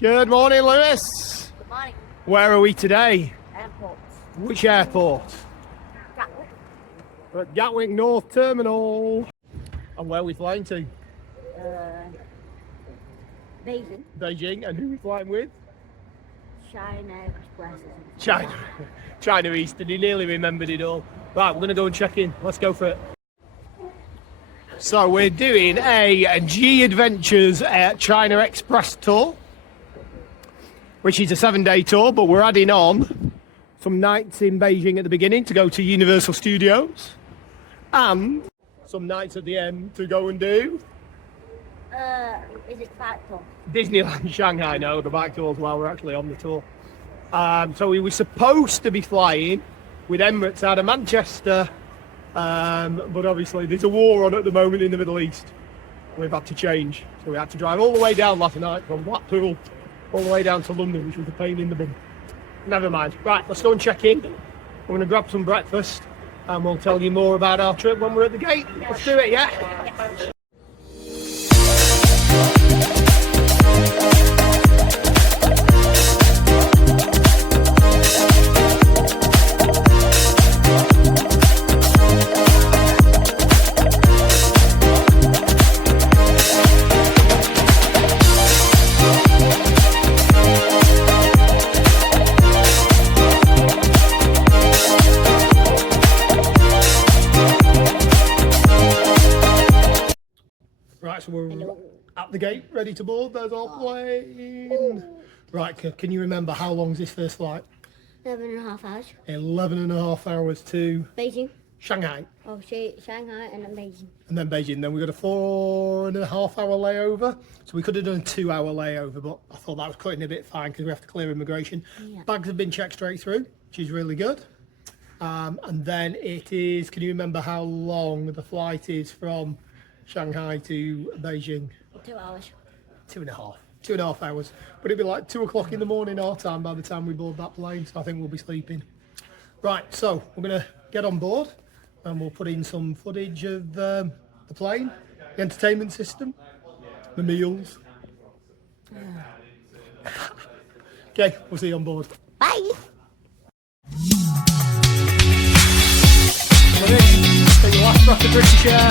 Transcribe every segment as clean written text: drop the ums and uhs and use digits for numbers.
Good morning, Lewis. Good morning. Where are we today? Airport. Which airport? Gatwick. We're at Gatwick North Terminal. And where are we flying to? Beijing. Beijing. And who are we flying with? China Express. China Eastern. He nearly remembered it all. Right, we're going to go and check in. Let's go for it. So we're doing a G Adventures China Express tour, which is a 7-day tour, but we're adding on some nights in Beijing at the beginning to go to Universal Studios and some nights at the end to go and do Is it back tour? Disneyland Shanghai. No, the back tours while we're actually on the tour. So we were supposed to be flying with Emirates out of Manchester, but obviously there's a war on at the moment in the Middle East. We've had to change. So we had to drive all the way down last night from Blackpool all the way down to London, which was a pain in the bum. Never mind. Right, let's go and check in. We're going to grab some breakfast and we'll tell you more about our trip when we're at the gate. Let's do it, yeah? Right, so we're at the gate, ready to board. There's our plane. Right, can you remember how long's this first flight? 11.5 hours. 11.5 hours to Beijing. Shanghai. Oh, Shanghai and then Beijing. And then Beijing. Then we got a 4.5 hour layover. So we could have done a 2 hour layover, but I thought that was cutting a bit fine because we have to clear immigration. Yeah. Bags have been checked straight through, which is really good. And then it is, can you remember how long the flight is from Shanghai to Beijing? 2 hours. 2.5 hours. But it'd be like 2 o'clock in the morning our time by the time we board that plane, so I think we'll be sleeping. Right, so we're going to get on board and we'll put in some footage of the plane, the entertainment system, the meals. Okay, we'll see you on board. Bye. Take your last breath of British Air.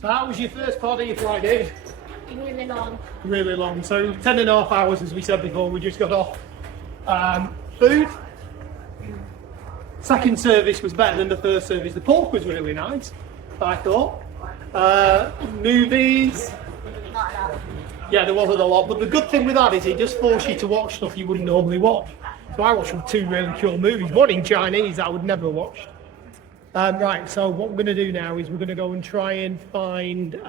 So how was your first part of your flight, Dave? Really long. Really long. So 10.5 hours, as we said before, we just got off. Food. Second service was better than the first service. The pork was really nice, I thought. Movies. Not a lot. Yeah, there wasn't a lot. But the good thing with that is it just forced you to watch stuff you wouldn't normally watch. So I watched 2 really cool movies. One in Chinese that I would never have watched. Right, so what we're going to do now is we're going to go and try and find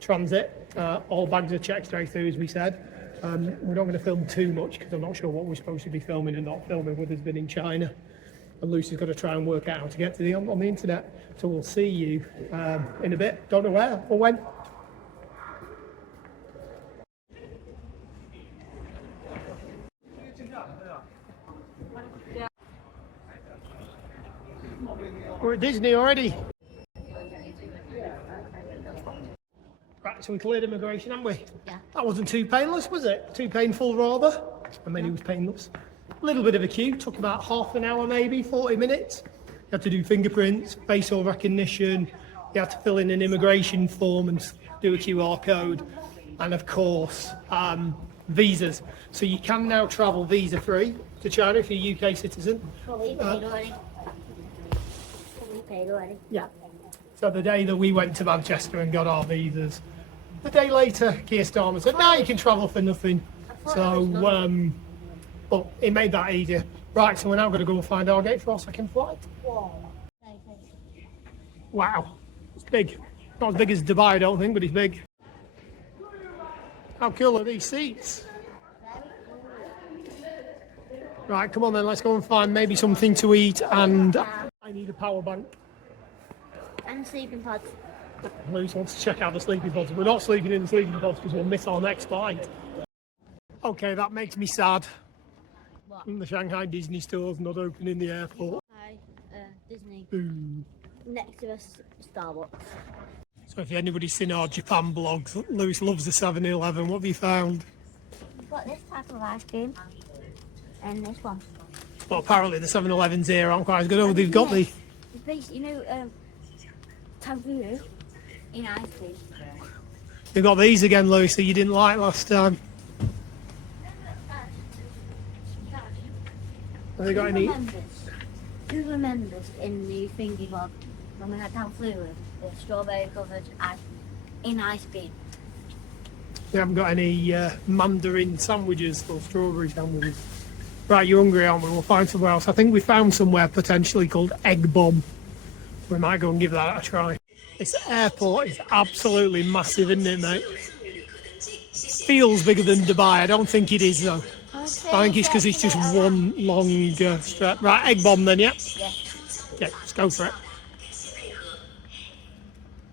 transit. All bags are checked straight through, as we said. We're not going to film too much because I'm not sure what we're supposed to be filming and not filming with us being in China. And Lucy's got to try and work out how to get to on the internet. So we'll see you in a bit. Don't know where or when. We're at Disney already. Right, so we cleared immigration, haven't we? Yeah. That wasn't too painless, was it? Too painful, rather. I mean, it was painless. A little bit of a queue, took about half an hour, maybe 40 minutes. You had to do fingerprints, facial recognition, You have to fill in an immigration form and do a QR code, and of course, visas. So you can now travel visa free to China if you're a UK citizen. We paid already. We paid already. Yeah. So the day that we went to Manchester and got our visas, the day later, Keir Starmer said, "No, you can travel for nothing." So, but it made that easier. Right, so we're now going to go and find our gate for our second flight. Wow, it's big. Not as big as Dubai, I don't think, but it's big. How cool are these seats? Right, come on then, let's go and find maybe something to eat, and I need a power bank. And sleeping pods. Luce wants to check out the sleeping pods. We're not sleeping in the sleeping pods because we'll miss our next flight. Okay, that makes me sad. What? The Shanghai Disney store's not open in the airport. Hi, Disney. Boo. Next to us, Starbucks. So if anybody's seen our Japan blogs, Lewis loves the 7-Eleven. What have you found? We've got this type of ice cream. And this one. Well, apparently the 7-Elevens here aren't quite as good. Oh, they've got the... You know, Tanfuru in ice cream. They've got these again, Lewis, that you didn't like last time. Have they got any... Who remembers in the thingy bob when we had Tanfuru, the strawberry covered in ice cream? They haven't got any mandarin sandwiches or strawberry sandwiches. Right, you're hungry, aren't we? We'll find somewhere else. I think we found somewhere potentially called Egg Bomb. We might go and give that a try. This airport is absolutely massive, isn't it, mate? Feels bigger than Dubai. I don't think it is, though. I think it's because it's just one long strip. Right, Egg Bomb then, yeah? Yeah. Yeah, let's go for it.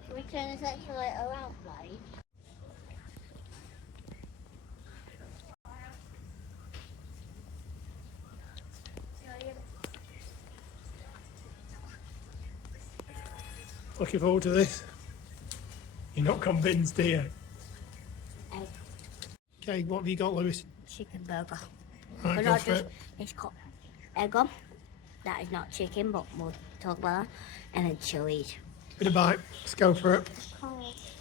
Can we turn this actually around, like? Looking forward to this. You're not convinced, are you? Egg. Okay, what have you got, Lewis? Chicken burger. Right, But go not for just, it. it's got egg on. That is not chicken, but we'll talk about that. And then chilies. Bit of bite. Let's go for it.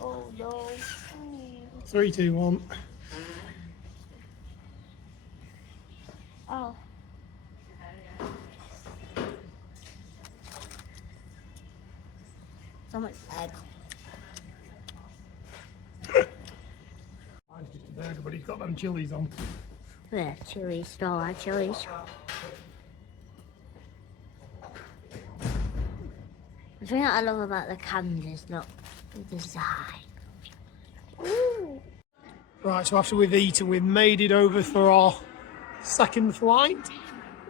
Oh no. 3, 2, 1. Oh. So much egg. Mine's just a burger, but he's got them chilies on. Yeah, chilies, don't like chilies. The thing that I love about the candy is not the design. Ooh. Right, so after we've eaten, we've made it over for our second flight.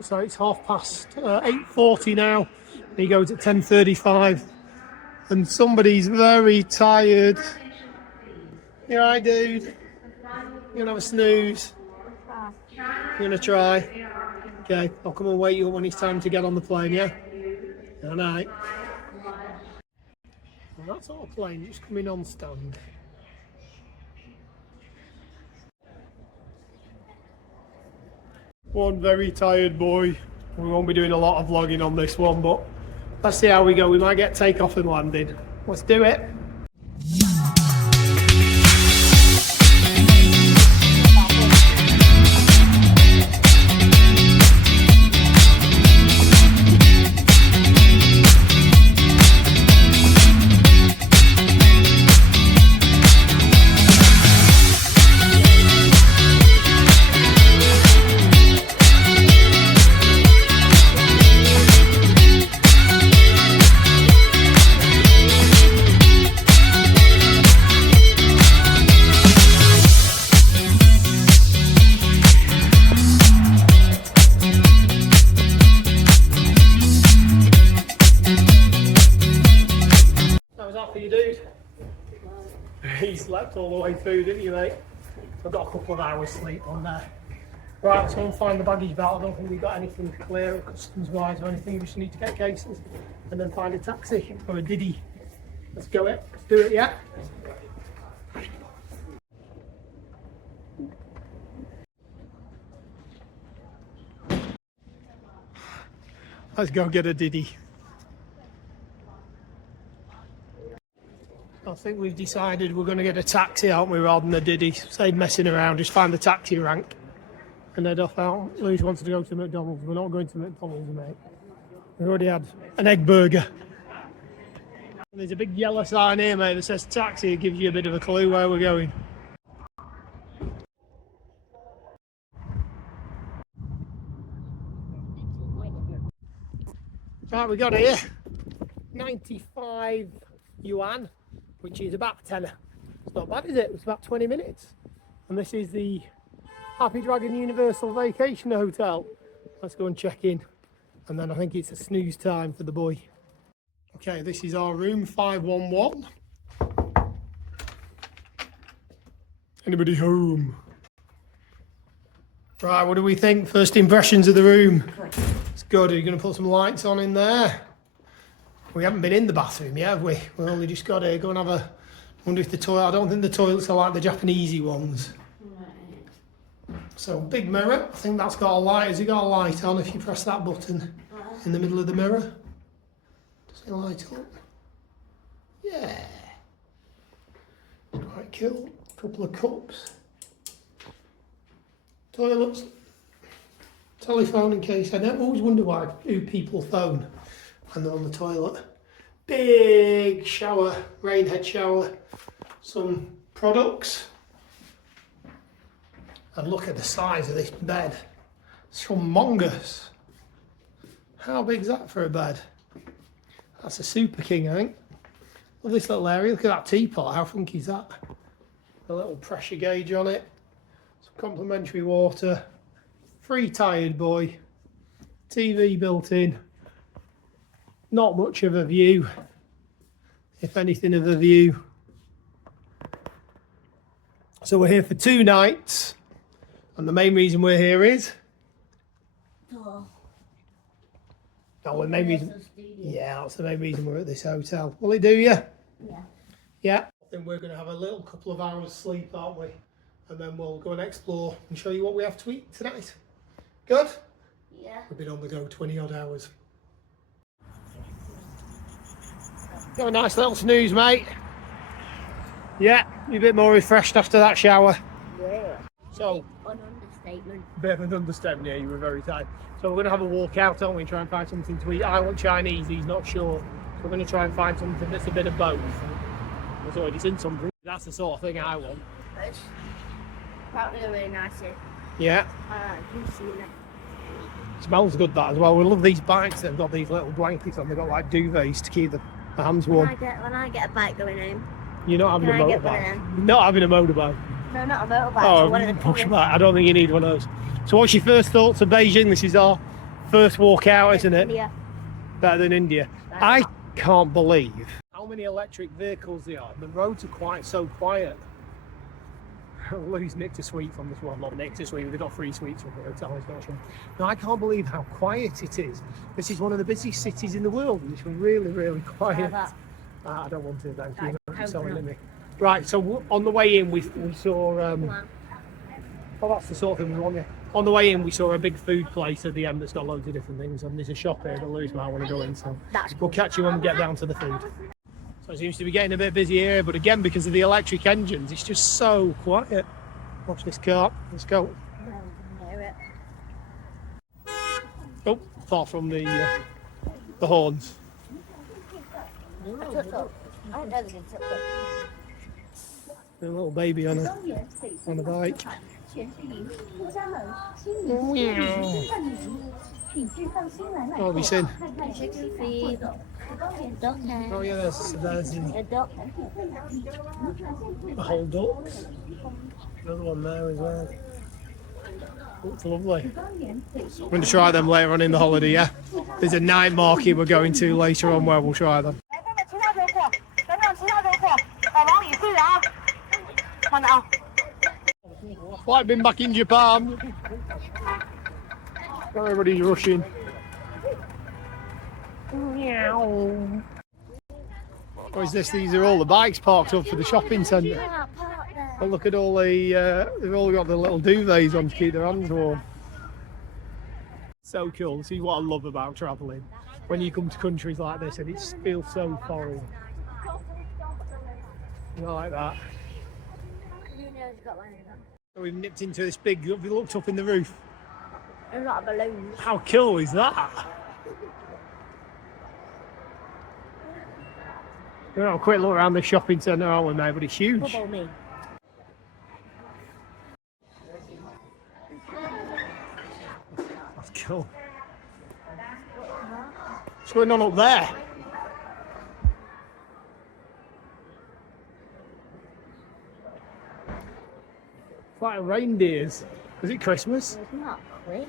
So it's 8:40 now. He goes at 10:35. And somebody's very tired. You all right, dude? You gonna have a snooze? You gonna try? Okay, I'll come and wake you up when it's time to get on the plane, yeah? All right. Well, that's our plane just coming on stand. One very tired boy. We won't be doing a lot of vlogging on this one, but let's see how we go. We might get takeoff and landing. Let's do it. For you, dude. He slept all the way through, didn't you, mate? I've got a couple of hours sleep on there. Right, let's go and find the baggage belt. I don't think we've got anything to clear customs wise or anything. We just need to get cases and then find a taxi or a Diddy. Let's go it. Let's do it, yeah? Let's go get a Diddy. I think we've decided we're going to get a taxi, aren't we, rather than a Diddy. Save messing around, just find the taxi rank and head off out. Louise wants to go to McDonald's. We're not going to McDonald's, mate. We already had an egg burger. There's a big yellow sign here, mate, that says taxi. It gives you a bit of a clue where we're going. Right, we got here 95 yuan, which is about a tenner. It's not bad, is it? It's about 20 minutes. And this is the Happy Dragon Universal Vacation Hotel. Let's go and check in. And then I think it's a snooze time for the boy. Okay, this is our room 511. Anybody home? Right, what do we think? First impressions of the room. It's good. Are you going to put some lights on in there? We haven't been in the bathroom yet, have we? We've only just got to go and have a... wonder if the toilet... I don't think the toilets are like the Japanesey ones. So, big mirror. I think that's got a light. Has it got a light on if you press that button in the middle of the mirror? Does it light up? Yeah. Quite cool. A couple of cups. Toilets. Telephone in case. I always wonder who people phone when they're on the toilet. Big shower, rain head shower. Some products. And look at the size of this bed. It's humongous. How big's that for a bed? That's a Super King, I think. Love this little area. Look at that teapot. How funky is that? A little pressure gauge on it. Some complimentary water. Free tired boy. TV built in. Not much of a view. If anything of a view. So we're here for 2 nights. And the main reason we're here is? Oh. No, the main reason. Yeah, that's the main reason we're at this hotel. Will it do you? Yeah. Yeah. I think we're going to have a little couple of hours sleep, aren't we? And then we'll go and explore and show you what we have to eat tonight. Good? Yeah. We've been on the go 20 odd hours. Got a nice little snooze, mate. Yeah, you're a bit more refreshed after that shower. Yeah. So, An understatement. bit of an understatement, yeah, you were very tired. So we're going to have a walk out, aren't we? Try and find something to eat. I want Chinese, he's not sure. So we're going to try and find something that's a bit of both. It's already seen something. That's the sort of thing I want. It's apparently really nice here. Yeah. You've seen it. Smells good, that as well. We love these bikes. They've got these little blankets on. They've got like duvets to keep the hands warm. When I get a bike going home. You're not having Can a I get one of motorbike. them? Not having a motorbike. No, not a motorbike. Oh, One of the push back. I don't think you need one of those. So what's your first thoughts of Beijing? This is our first walk out, isn't it? India. Better than India. I can't believe how many electric vehicles there are. The roads are quite so quiet. Lou's nicked a sweet from this one. Not nicked a sweet, they've got free sweets from the hotel. It's not sure. No, I can't believe how quiet it is. This is one of the busiest cities in the world, and it's really, really quiet. I don't want to, thank you. You're selling me. Right, so on the way in, we saw. Oh, that's the sort of thing we want. Yeah. On the way in, we saw a big food place at the end that's got loads of different things, and there's a shop here that Lou's might want to go in. So we'll catch you when we get down to the food. So it seems to be getting a bit busy here, but again, because of the electric engines, it's just so quiet. Watch this car. Let's go. Oh, far from the horns. I don't know the A little baby on a bike. What have you seen? chicken feed, duck egg, Oh yeah, there's a duck. a whole duck. Another one there as well. Looks lovely. We're going to try them later on in the holiday, yeah? There's a night market we're going to later on where we'll try them. Like been back in Japan. Everybody's rushing. What is this? These are all the bikes parked up for the shopping centre. And look at all the, they've all got the little duvets on to keep their hands warm. So cool. This is what I love about travelling. When you come to countries like this and it feels so foreign. Like that. Who knows got one of them? So we've nipped into this big, have you looked up in the roof? There's a lot of balloons. How cool is that? We're have a quick look around the shopping centre, aren't we, mate? But it's huge. Bubble me. That's cool. What's going on up there? It's like reindeers. Is it Christmas? It's not quick.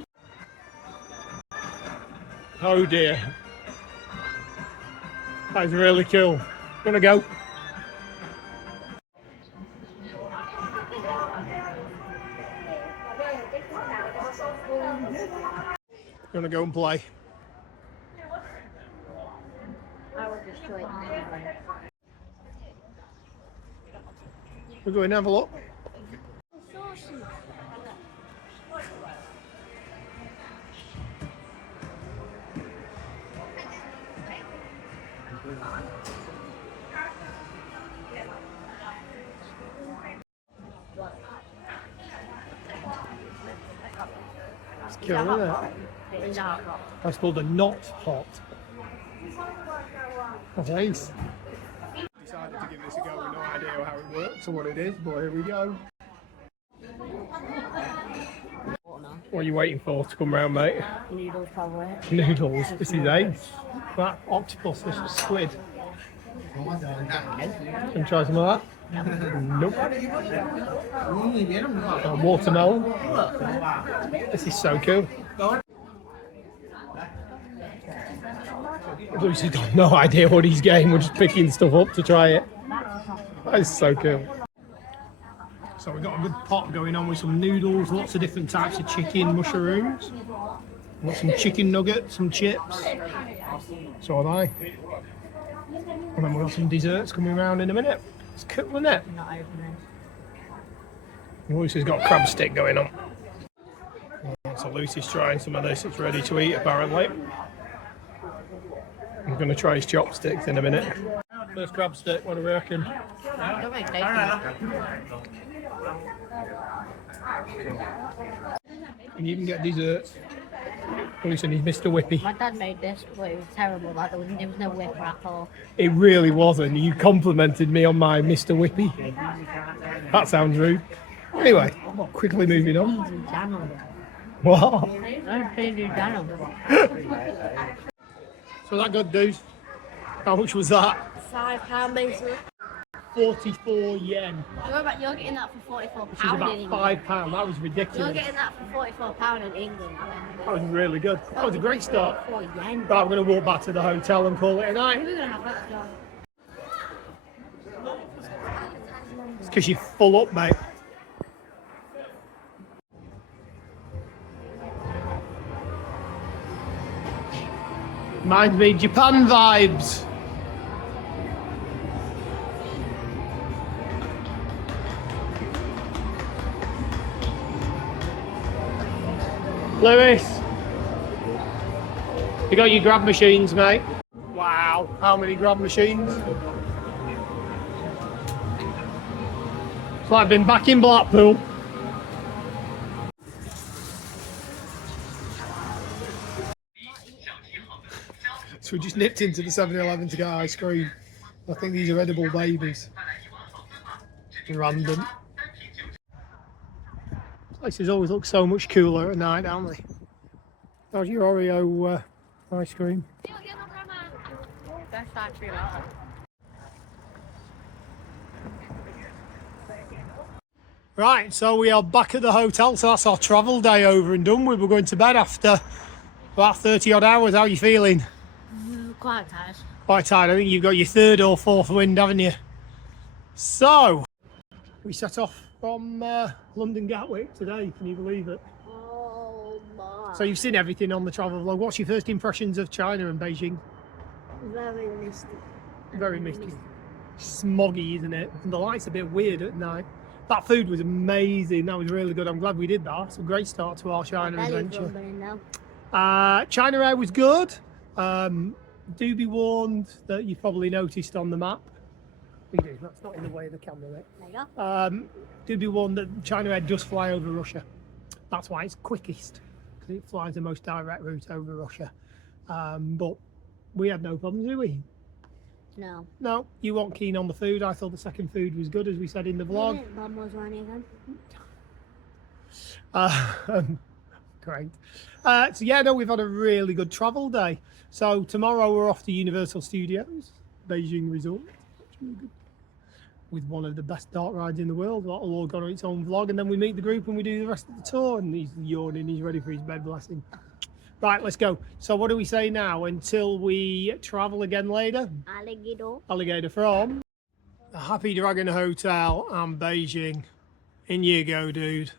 Oh dear. That is really cool. Gonna go. Gonna go and play. I will just do it. We're going to have a look. It's cool, isn't it? It's not hot. That's called a not hot. That's ace. Decided to give this a go with no idea how it works or what it is, but here we go. What are you waiting for to come round, mate? Noodles probably. Noodles. This is ace. That octopus, this is squid. Can you try some of that? Nope. Watermelon. This is so cool. Lucy's got no idea what he's getting. We're just picking stuff up to try it. That is so cool. So we've got a good pot going on with some noodles, lots of different types of chicken, mushrooms. We've got some chicken nuggets, some chips. So have I. And then we've got some desserts coming around in a minute. It's cool, isn't it? Not opening. Lucy's got a crab stick going on. So Lucy's trying some of this. It's ready to eat, apparently. I'm going to try his chopsticks in a minute. First crab stick, what do we reckon? Don't make tasty. And you can get desserts. Lucy needs Mr. Whippy. My dad made this, but it was terrible. Like there was no whip at all. It really wasn't. You complimented me on my Mr. Whippy. That sounds rude. Anyway, quickly moving on. What? So that good, dude. How much was that? £5 basically. 44 yen. You're getting that for £44 Which is about in England. £5. That was ridiculous. You're getting that for £44 in England. That was really good. That was a great start. 4 yen. Right, I'm going to walk back to the hotel and call it a night. We're gonna have that job. It's because you're full up, mate. Reminds me, Japan vibes. Lewis, you got your grab machines, mate? Wow, how many grab machines? It's like being back in Blackpool. So we just nipped into the 7-Eleven to get ice cream. I think these are edible babies. Random. Places always look so much cooler at night, don't they? How's your Oreo ice cream? Best ice cream ever. Right, so we are back at the hotel, so that's our travel day over and done with. We're going to bed after about 30 odd hours. How are you feeling? Quite tired. Quite tired. I think you've got your third or fourth wind, haven't you? So, we set off from London Gatwick today, can you believe it? Oh my. So you've seen everything on the travel vlog. What's your first impressions of China and Beijing? Very misty. Very misty. Smoggy, isn't it? And the light's a bit weird at night. That food was amazing. That was really good. I'm glad we did that. It's a great start to our China adventure. China Air was good. Do be warned that you've probably noticed on the map. We do. That's not in the way of the camera, mate. There you go. Do be one that China Air does fly over Russia. That's why it's quickest, because it flies the most direct route over Russia. But we had no problems, did we? No. No, you weren't keen on the food. I thought the second food was good, as we said in the vlog. Mum was one even. Great. So yeah, no, we've had a really good travel day. So tomorrow we're off to Universal Studios, Beijing Resort, with one of the best dark rides in the world. That'll all go on its own vlog, and then we meet the group and we do the rest of the tour. And he's yawning, he's ready for his bed, bless him. Right, let's go. So what do we say now until we travel again later? Alligator. Alligator from the Happy Dragon Hotel and Beijing. In you go, dude.